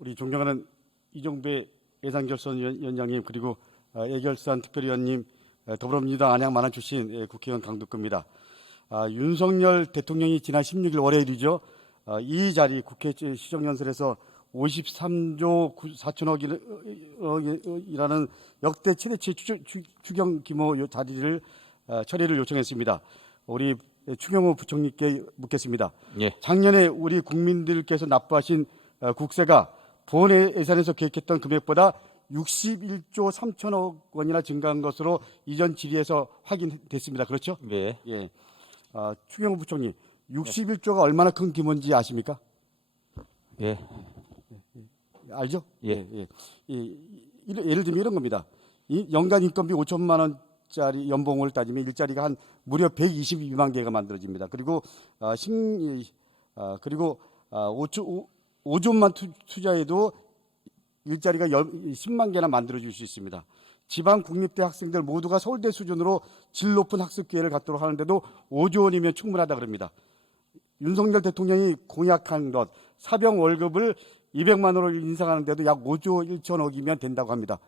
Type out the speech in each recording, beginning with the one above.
우리 존경하는 이종배 예산결산위원장님 그리고 예결산 특별위원님, 더불어민주당 안양 만안 출신 국회의원 강덕구입니다. 윤석열 대통령이 지난 16일 월요일이죠. 이 자리 국회 시정연설에서 53조 4천억이라는 역대 최대치 추경 규모 자리를 처리를 요청했습니다. 우리 추경호 부총리께 묻겠습니다. 예. 작년에 우리 국민들께서 납부하신 국세가 본 예산에서 계획했던 금액보다 61조 3천억 원이나 증가한 것으로 이전 질의에서 확인됐습니다. 그렇죠? 네. 예. 추경호 부총리, 61조가 얼마나 큰 규모인지 아십니까? 예. 알죠? 예. 예를 들면 이런 겁니다. 연간 인건비 5천만 원짜리 연봉을 따지면 일자리가 한 무려 122만 개가 만들어집니다. 그리고 5조만 투자해도 일자리가 10만 개나 만들어줄 수 있습니다. 지방 국립대 학생들 모두가 서울대 수준으로 질 높은 학습 기회를 갖도록 하는데도 5조 원이면 충분하다 그럽니다. 윤석열 대통령이 공약한 것, 사병 월급을 200만 원으로 인상하는데도 약 5조 1천억이면 된다고 합니다.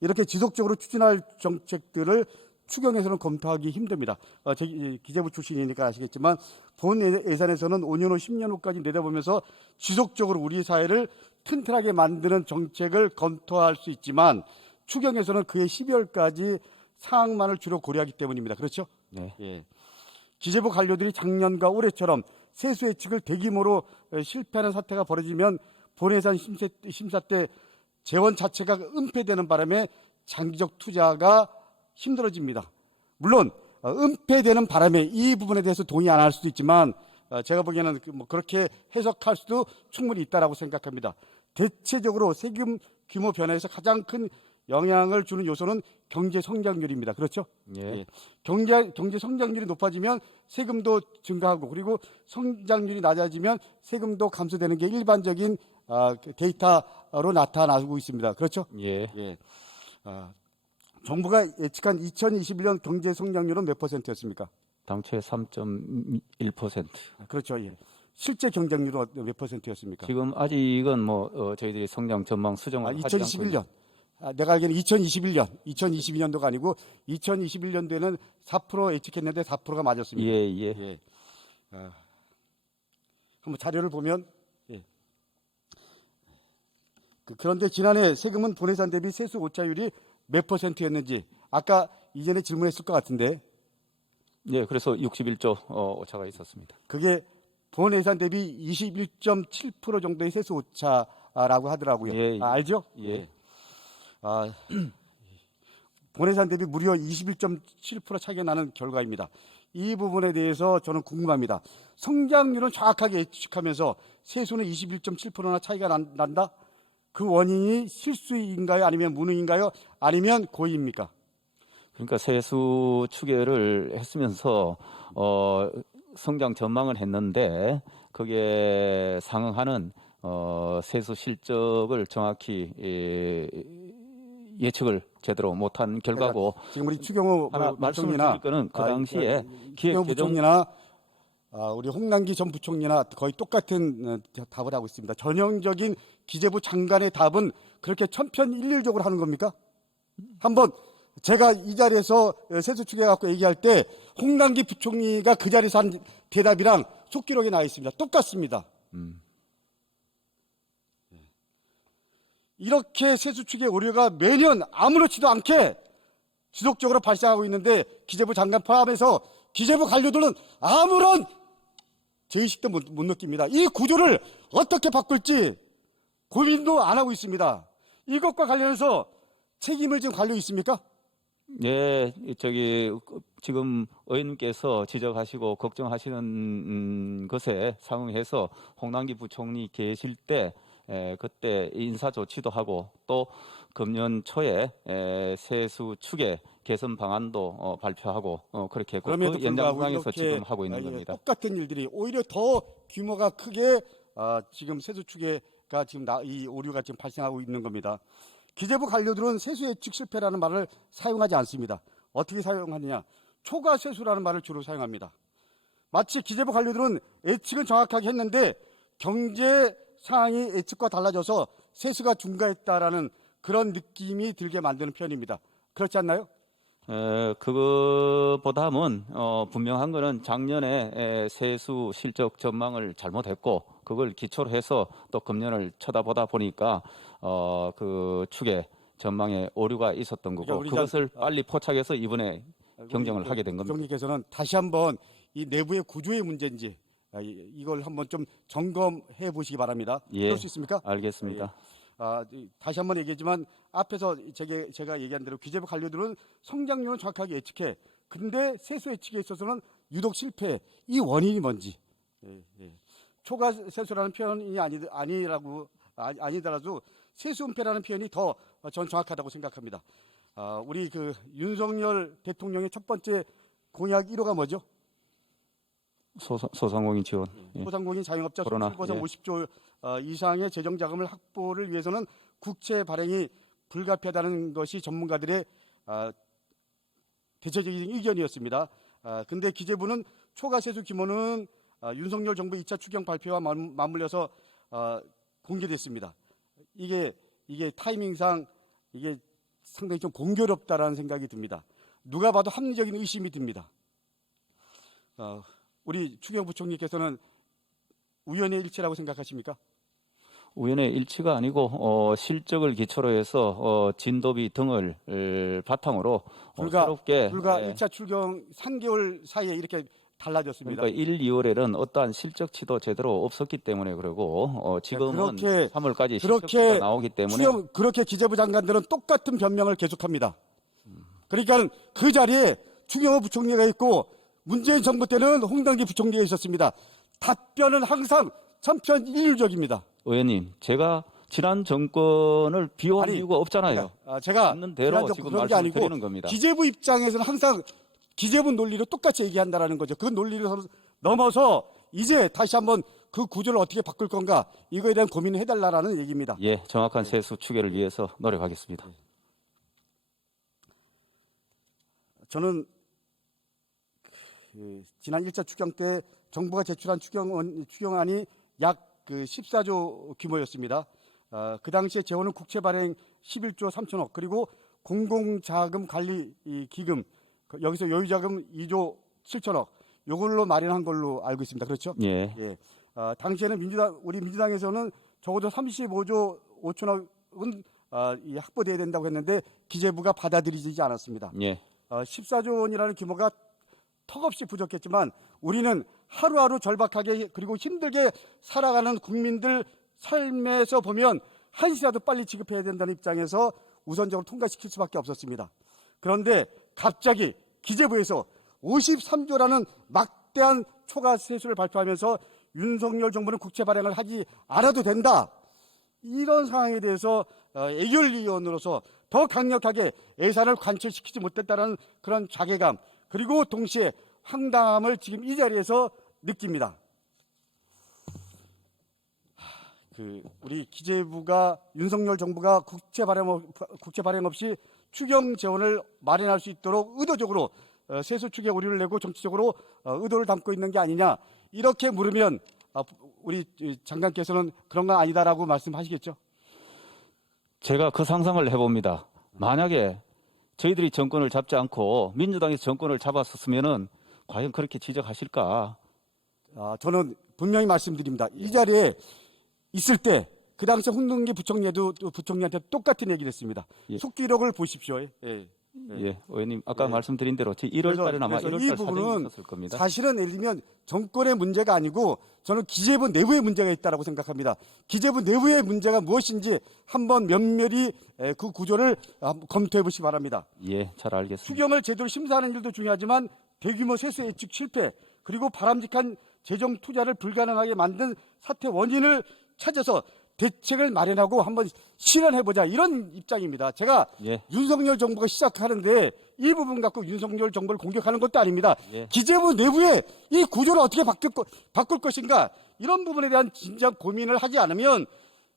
이렇게 지속적으로 추진할 정책들을 추경에서는 검토하기 힘듭니다. 기재부 출신이니까 아시겠지만 본 예산에서는 5년 후, 10년 후까지 내다보면서 지속적으로 우리 사회를 튼튼하게 만드는 정책을 검토할 수 있지만 추경에서는 그해 12월까지 사항만을 주로 고려하기 때문입니다. 그렇죠? 네. 예. 기재부 관료들이 작년과 올해처럼 세수 예측을 대규모로 실패하는 사태가 벌어지면 본예산 심사 때 재원 자체가 은폐되는 바람에 장기적 투자가 힘들어집니다. 물론 은폐되는 바람에 이 부분에 대해서 동의 안 할 수도 있지만 제가 보기에는 그렇게 해석할 수도 충분히 있다라고 생각합니다. 대체적으로 세금 규모 변화에서 가장 큰 영향을 주는 요소는 경제 성장률입니다. 그렇죠? 예. 경제 성장률이 높아지면 세금도 증가하고 그리고 성장률이 낮아지면 세금도 감소되는 게 일반적인 데이터로 나타나고 있습니다. 그렇죠? 예. 예. 정부가 예측한 2021년 경제 성장률은 몇 %였습니까? 당초에 3.1%. 그렇죠. 예. 실제 경쟁률은 몇 %였습니까? 지금 아직은 저희들이 성장 전망 수정을 하지 않고 2021년. 내가 알기로는 2022년도가 아니고 2021년도에는 4% 예측했는데 4%가 맞았습니다. 예. 한번 자료를 보면 그런데 지난해 세금은 본예산 대비 세수 오차율이 몇 %였는지 아까 이전에 질문했을 것 같은데 예, 그래서 61조 오차가 있었습니다. 그게 본예산 대비 21.7% 정도의 세수 오차라고 하더라고요. 예. 알죠? 예. 본예산 대비 무려 21.7% 차이가 나는 결과입니다. 이 부분에 대해서 저는 궁금합니다. 성장률은 정확하게 예측하면서 세수는 21.7%나 차이가 난다? 그 원인이 실수인가요? 아니면 무능인가요? 아니면 고의입니까? 그러니까 세수 추계를 했으면서 성장 전망을 했는데 그게 상응하는 세수 실적을 정확히 예측을 제대로 못한 결과고. 그러니까 지금 우리 추경호 말씀을 드릴 거는 그 당시에 기획부총리나 우리 홍남기 전 부총리나 거의 똑같은 답을 하고 있습니다. 전형적인 기재부 장관의 답은 그렇게 천편일률적으로 하는 겁니까? 한번 제가 이 자리에서 세수 추계 갖고 얘기할 때 홍남기 부총리가 그 자리에서 한 대답이랑 속기록에 나와 있습니다. 똑같습니다. 이렇게 세수 추계 오류가 매년 아무렇지도 않게 지속적으로 발생하고 있는데 기재부 장관 포함해서 기재부 관료들은 아무런 죄의식도 못 느낍니다. 이 구조를 어떻게 바꿀지 고민도 안 하고 있습니다. 이것과 관련해서 책임을 지금 관료 있습니까? 예, 지금 의원님께서 지적하시고 걱정하시는 것에 상응해서 홍남기 부총리 계실 때 그때 인사 조치도 하고 또 금년 초에 세수 추계 개선 방안도 발표하고 그렇게 했고 그 연장상에서 지금 하고 있는 겁니다. 똑같은 일들이 오히려 더 규모가 크게 지금 세수 추계가 지금 이 오류가 지금 발생하고 있는 겁니다. 기재부 관료들은 세수 예측 실패라는 말을 사용하지 않습니다. 어떻게 사용하느냐? 초과 세수라는 말을 주로 사용합니다. 마치 기재부 관료들은 예측은 정확하게 했는데 경제 상황이 예측과 달라져서 세수가 증가했다라는 그런 느낌이 들게 만드는 편입니다. 그렇지 않나요? 그거보다는 분명한 거는 작년에 세수 실적 전망을 잘못했고 그걸 기초로 해서 또 금년을 쳐다보다 보니까 그 추계 전망에 오류가 있었던 거고 우리 그것을 빨리 포착해서 이번에 경정을 하게 된 겁니다. 부총리께서는 다시 한번 이 내부의 구조의 문제인지 이걸 한번 좀 점검해 보시기 바랍니다. 예, 그럴 수 있습니까? 알겠습니다. 다시 한번 얘기했지만 앞에서 제가 얘기한 대로 기재부 관료들은 성장률은 정확하게 예측해. 근데 세수 예측에 있어서는 유독 실패. 이 원인이 뭔지. 초과 세수라는 표현이 아니더라도 세수 은폐라는 표현이 더 전 정확하다고 생각합니다. 우리 그 윤석열 대통령의 첫 번째 공약 1호가 뭐죠? 소상공인 지원. 예. 소상공인 자영업자 코로나, 수출보상 예. 50조 이상의 재정 자금을 확보를 위해서는 국채 발행이 불가피하다는 것이 전문가들의 대체적인 의견이었습니다. 근데 기재부는 초과 세수 규모는 윤석열 정부 2차 추경 발표와 맞물려서 공개됐습니다. 이게 타이밍상 이게 상당히 좀 공교롭다라는 생각이 듭니다. 누가 봐도 합리적인 의심이 듭니다. 우리 추경 부총리께서는 우연의 일치라고 생각하십니까? 우연의 일치가 아니고 실적을 기초로 해서 진도비 등을 바탕으로 새롭게 불과 1차 추경 3개월 사이에 이렇게 달라졌습니다. 그러니까 1, 2월에는 어떠한 실적치도 제대로 없었기 때문에 그러고 지금은 3월까지 실적치가 나오기 때문에 그렇게 기재부 장관들은 똑같은 변명을 계속합니다. 그러니까 그 자리에 추경호 부총리가 있고 문재인 정부 때는 홍당기 부총리가 있었습니다. 답변은 항상 천편일률적입니다. 의원님, 제가 지난 정권을 비호할 이유가 없잖아요. 제가 있는 대로 지금 말씀을 드리는 겁니다. 기재부 입장에서는 항상 기재부 논리로 똑같이 얘기한다라는 거죠. 그 논리를 넘어서 이제 다시 한번 그 구조를 어떻게 바꿀 건가 이거에 대한 고민을 해달라는 얘기입니다. 예, 정확한 세수 추계를 위해서 노력하겠습니다. 저는 지난 1차 추경 때 정부가 제출한 추경안이 약 14조 규모였습니다. 그 당시에 재원은 국채 발행 11조 3천억 그리고 공공자금 관리 기금 여기서 여유자금 2조 7천억 이걸로 마련한 걸로 알고 있습니다. 그렇죠? 예. 당시에는 우리 민주당에서는 적어도 35조 5천억은 확보돼야 된다고 했는데 기재부가 받아들이지 않았습니다. 예. 14조 원이라는 규모가 턱없이 부족했지만 우리는 하루하루 절박하게 그리고 힘들게 살아가는 국민들 삶에서 보면 한시라도 빨리 지급해야 된다는 입장에서 우선적으로 통과시킬 수밖에 없었습니다. 그런데 갑자기 기재부에서 53조라는 막대한 초과 세수를 발표하면서 윤석열 정부는 국채 발행을 하지 않아도 된다. 이런 상황에 대해서 예결위원으로서 더 강력하게 예산을 관철시키지 못했다는 그런 자괴감 그리고 동시에 황당함을 지금 이 자리에서 느낍니다. 우리 기재부가 윤석열 정부가 국채 발행 없이 추경 재원을 마련할 수 있도록 의도적으로 세수 추계 오류를 내고 정치적으로 의도를 담고 있는 게 아니냐 이렇게 물으면 우리 장관께서는 그런 건 아니다라고 말씀하시겠죠? 제가 그 상상을 해봅니다. 만약에 저희들이 정권을 잡지 않고 민주당에서 정권을 잡았었으면은 과연 그렇게 지적하실까? 저는 분명히 말씀드립니다. 이 자리에 있을 때 그 당시 홍동기 부총리한테 똑같은 얘기를 했습니다. 예. 속기록을 보십시오. 예, 의원님 아까 말씀드린 대로 1월 달에 아마 1월 이 달 부분은 사정이 있었을 겁니다. 사실은 예를 들면 정권의 문제가 아니고 저는 기재부 내부의 문제가 있다고 생각합니다. 기재부 내부의 문제가 무엇인지 한번 면밀히 그 구조를 검토해 보시기 바랍니다. 예, 잘 알겠습니다. 추경을 제대로 심사하는 일도 중요하지만 대규모 세수 예측 실패 그리고 바람직한 재정 투자를 불가능하게 만든 사태 원인을 찾아서 대책을 마련하고 한번 실현해보자 이런 입장입니다. 제가 윤석열 정부가 시작하는데 이 부분 갖고 윤석열 정부를 공격하는 것도 아닙니다. 기재부 내부에 이 구조를 어떻게 바꿀 것인가 이런 부분에 대한 진지한 고민을 하지 않으면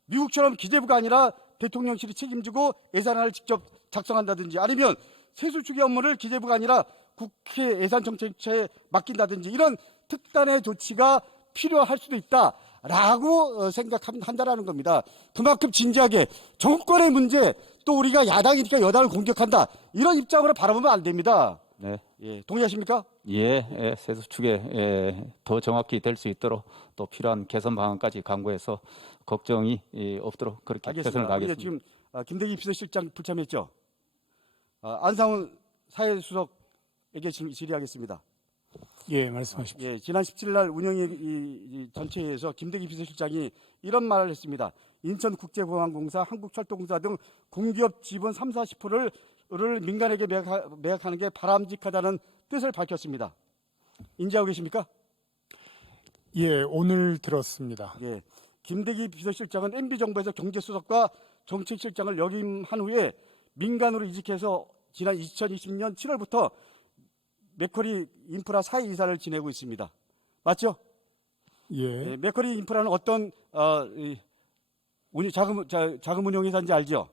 미국처럼 기재부가 아니라 대통령실이 책임지고 예산안을 직접 작성한다든지 아니면 세수 추계 업무를 기재부가 아니라 국회 예산정책처에 맡긴다든지 이런 특단의 조치가 필요할 수도 있다. 라고 생각한다라는 겁니다. 그만큼 진지하게 정권의 문제, 또 우리가 야당이니까 여당을 공격한다, 이런 입장으로 바라보면 안 됩니다. 네. 예, 동의하십니까? 예, 세수 축에 더 정확히 될 수 있도록 또 필요한 개선 방안까지 강구해서 걱정이 없도록 그렇게 최선을 알겠습니다. 우리 다하겠습니다. 지금 김대기 비서실장 불참했죠. 안상훈 사회수석에게 질의하겠습니다. 예, 말씀하십시오. 예, 지난 17일 날 운영위 이 전체회에서 김대기 비서실장이 이런 말을 했습니다. 인천국제공항공사, 한국철도공사 등 공기업 지분 30~40%를 민간에게 매각하는 게 바람직하다는 뜻을 밝혔습니다. 인지하고 계십니까? 예, 오늘 들었습니다. 예, 김대기 비서실장은 MB정부에서 경제수석과 정책실장을 역임한 후에 민간으로 이직해서 지난 2020년 7월부터 맥쿼리 인프라 사회이사를 지내고 있습니다. 맞죠? 예, 예, 맥쿼리 인프라는 어떤 자금 운용회사인지 알죠?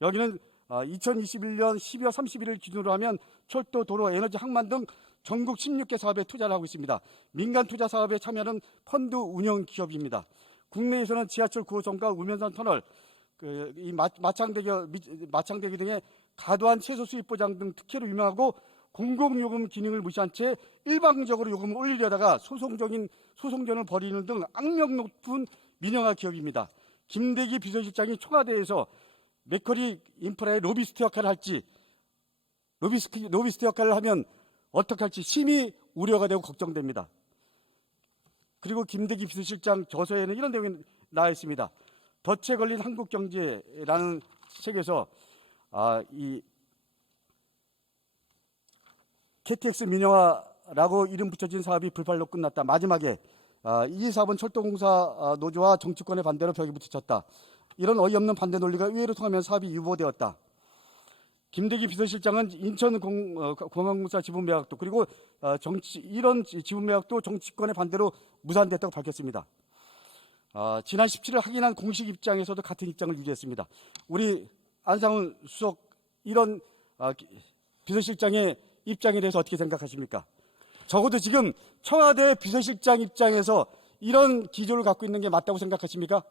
여기는 2021년 12월 31일 기준으로 하면 철도, 도로, 에너지, 항만 등 전국 16개 사업에 투자를 하고 있습니다. 민간 투자 사업에 참여하는 펀드 운영 기업입니다. 국내에서는 지하철 9호선과 우면산 터널, 이 마창대교 등의 과도한 채소 수입 보장 등 특혜로 유명하고, 공공요금 기능을 무시한 채 일방적으로 요금을 올리려다가 소송전을 벌이는 등 악명 높은 민영화 기업입니다. 김대기 비서실장이 청와대에서 맥쿼리 인프라의 로비스트 역할을 할지, 로비스트 역할을 하면 어떻게 할지 심히 우려가 되고 걱정됩니다. 그리고 김대기 비서실장 저서에는 이런 내용이 나와 있습니다. 덫에 걸린 한국경제라는 책에서 이 KTX 민영화라고 이름 붙여진 사업이 불발로 끝났다. 마지막에 이 사업은 철도공사 노조와 정치권의 반대로 벽에 부딪혔다. 이런 어이없는 반대 논리가 의외로 통하면 사업이 유보되었다. 김대기 비서실장은 인천공항공사 지분 매각도, 그리고 이런 지분 매각도 정치권의 반대로 무산됐다고 밝혔습니다. 지난 17일 확인한 공식 입장에서도 같은 입장을 유지했습니다. 우리 안상훈 수석, 이런 비서실장의 입장에 대해서 어떻게 생각하십니까? 적어도 지금 청와대 비서실장 입장에서 이런 기조를 갖고 있는 게 맞다고 생각하십니까?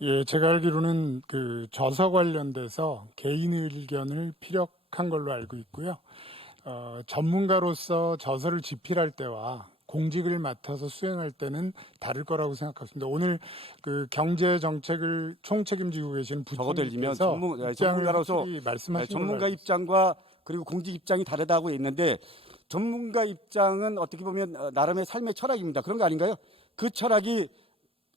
예, 제가 알기로는 그 저서 관련돼서 개인 의견을 피력한 걸로 알고 있고요. 전문가로서 저서를 집필할 때와 공직을 맡아서 수행할 때는 다를 거라고 생각합니다. 오늘 그 경제 정책을 총책임지고 계신 적어도 예를 들면 부총리께서 전문가로서 말씀하신 전문가 걸로 입장과 그리고 공직 입장이 다르다고 했는데, 전문가 입장은 어떻게 보면 나름의 삶의 철학입니다. 그런 거 아닌가요? 그 철학이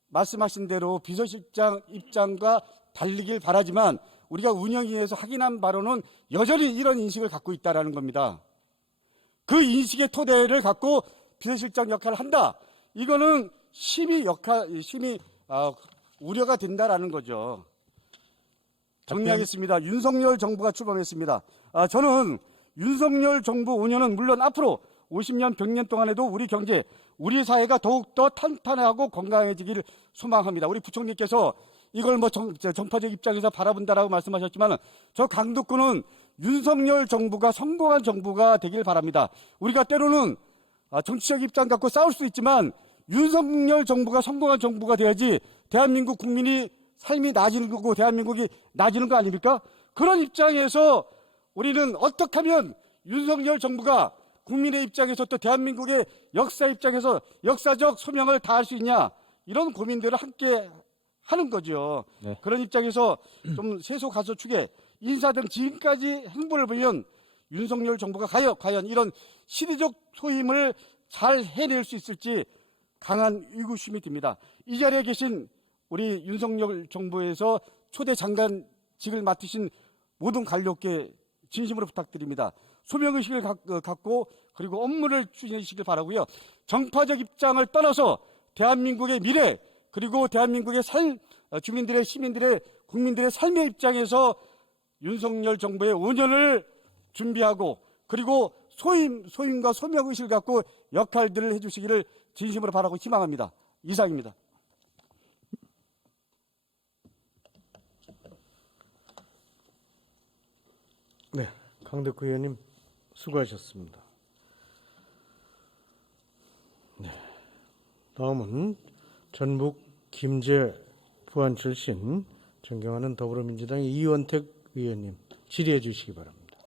말씀하신 대로 비서실장 입장과 달리길 바라지만, 우리가 운영위에서 확인한 바로는 여전히 이런 인식을 갖고 있다는 겁니다. 그 인식의 토대를 갖고 비서실장 역할을 한다. 이거는 심히 우려가 된다라는 거죠. 정리하겠습니다. 윤석열 정부가 출범했습니다. 저는 윤석열 정부 5년은 물론 앞으로 50년, 100년 동안에도 우리 경제, 우리 사회가 더욱더 탄탄하고 건강해지기를 소망합니다. 우리 부총리께서 이걸 정파적 입장에서 바라본다라고 말씀하셨지만, 저 강북구는 윤석열 정부가 성공한 정부가 되길 바랍니다. 우리가 때로는 정치적 입장 갖고 싸울 수 있지만 윤석열 정부가 성공한 정부가 돼야지 대한민국 국민이 삶이 나아지는 거고 대한민국이 나아지는 거 아닙니까? 그런 입장에서 우리는 어떻게 하면 윤석열 정부가 국민의 입장에서 또 대한민국의 역사 입장에서 역사적 소명을 다할 수 있냐, 이런 고민들을 함께 하는 거죠. 네. 그런 입장에서 좀 세소 가서 축에 인사 등 지금까지 행보를 보면 윤석열 정부가 과연 이런 시대적 소임을 잘 해낼 수 있을지 강한 의구심이 듭니다. 이 자리에 계신 우리 윤석열 정부에서 초대 장관직을 맡으신 모든 관료께 진심으로 부탁드립니다. 소명의식을 갖고 그리고 업무를 추진해 주시길 바라고요. 정파적 입장을 떠나서 대한민국의 미래, 그리고 대한민국의 주민들의, 시민들의, 국민들의 삶의 입장에서 윤석열 정부의 5년을 준비하고, 그리고 소임과 소명의식을 갖고 역할들을 해주시기를 진심으로 바라고 희망합니다. 이상입니다. 네, 강덕구 의원님 수고하셨습니다. 네, 다음은 전북 김제 부안 출신 존경하는 더불어민주당의 이원택 의원님 질의해 주시기 바랍니다.